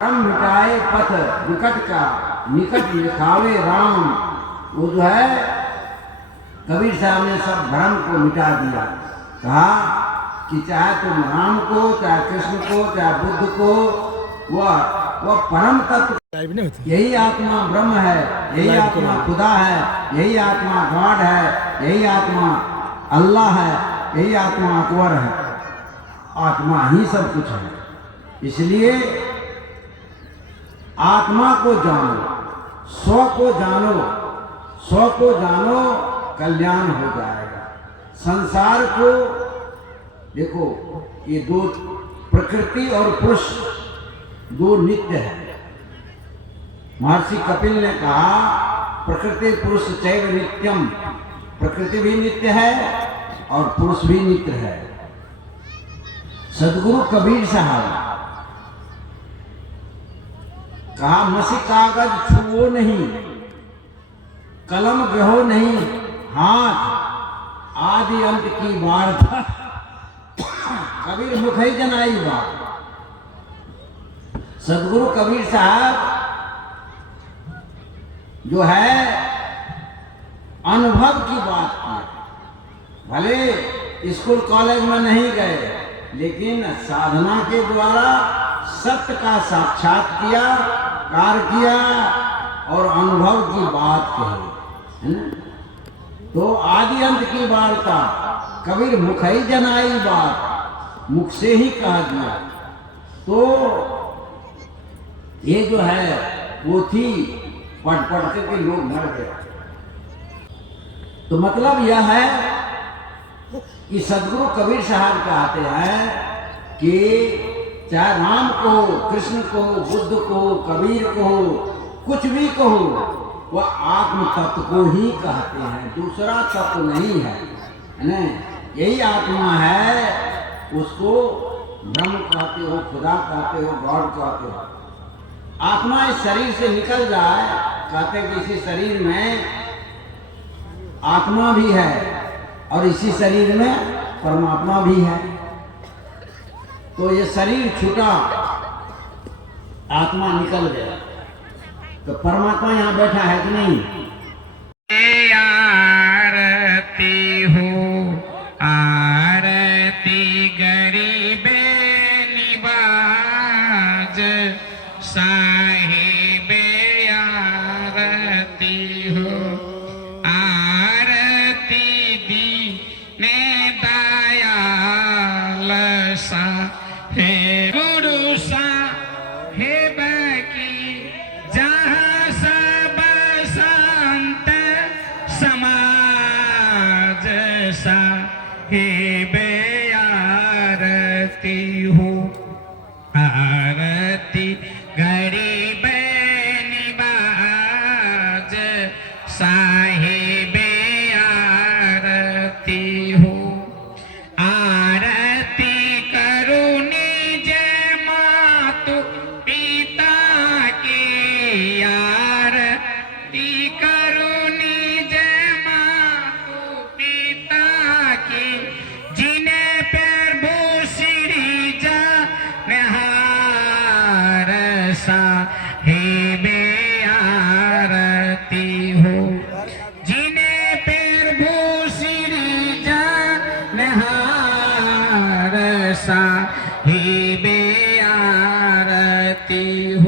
हम मिटाए पथ विकट का निकट लिखावे राम। वो जो है कबीर साहब ने सब भ्रम को मिटा दिया। कहा कि चाहे तुम राम को, चाहे कृष्ण को, चाहे बुद्ध को, वह परम तत्व, यही आत्मा ब्रह्म है, यही आत्मा खुदा है, यही आत्मा गॉड है, यही आत्मा अल्लाह है, यही आत्मा अकबर है। आत्मा ही सब कुछ है। इसलिए आत्मा को जानो, स्व को जानो, स्व को जानो, कल्याण हो जाएगा। संसार को देखो, ये दो प्रकृति और पुरुष दो नित्य है। महर्षि कपिल ने कहा प्रकृति पुरुष चैव नित्यम, प्रकृति भी नित्य है और पुरुष भी नित्य है। सदगुरु कबीर साहब कहा मसी कागज छुओ नहीं, कलम ग्रहो नहीं, हाथ आदि अंत की वार्ता कबीर मुख ही जनाई बात। सदगुरु कबीर साहब जो है अनुभव की बात की। भले स्कूल कॉलेज में नहीं गए, लेकिन साधना के द्वारा सत्य का साक्षात किया, कार्य किया और अनुभव की बात कही, है ना। तो आदि अंत की वार्ता कबीर मुख ही जनाई बात, मुख से ही कहा दिया। तो ये जो है वो थी पढ़ पढ़ के लोग मर गए। तो मतलब यह है कि सदगुरु कबीर साहब कहते हैं कि चाहे राम को, कृष्ण को, बुद्ध को, कबीर को, कुछ भी कहो, वह आत्म तत्व को ही कहते हैं, दूसरा तत्व नहीं है, ना। यही आत्मा है, उसको ब्रह्म कहते हो, खुदा कहते हो, गॉड कहते हो। आत्मा इस शरीर से निकल जाए, कहते कि इसी शरीर में आत्मा भी है और इसी शरीर में परमात्मा भी है। तो ये शरीर छूटा, आत्मा निकल गया, तो परमात्मा यहाँ बैठा है कि नहीं? आरती हो आरती गरीबे निवाज साहिबे आरती हो आरती दीने दयाल सा हे गुरु साहिब की जहाँ सब संत समाज साहिब आरती हो आरती गरीब निवाज साहिब आरती हो आरती करुणी जय मातु पिता की आरती करुणी जय मातु पिता की जिन्हें प्रभु श्री निहार साहिब आरती हो जिन्हें प्रभु श्री निहार साहिब आरती हो।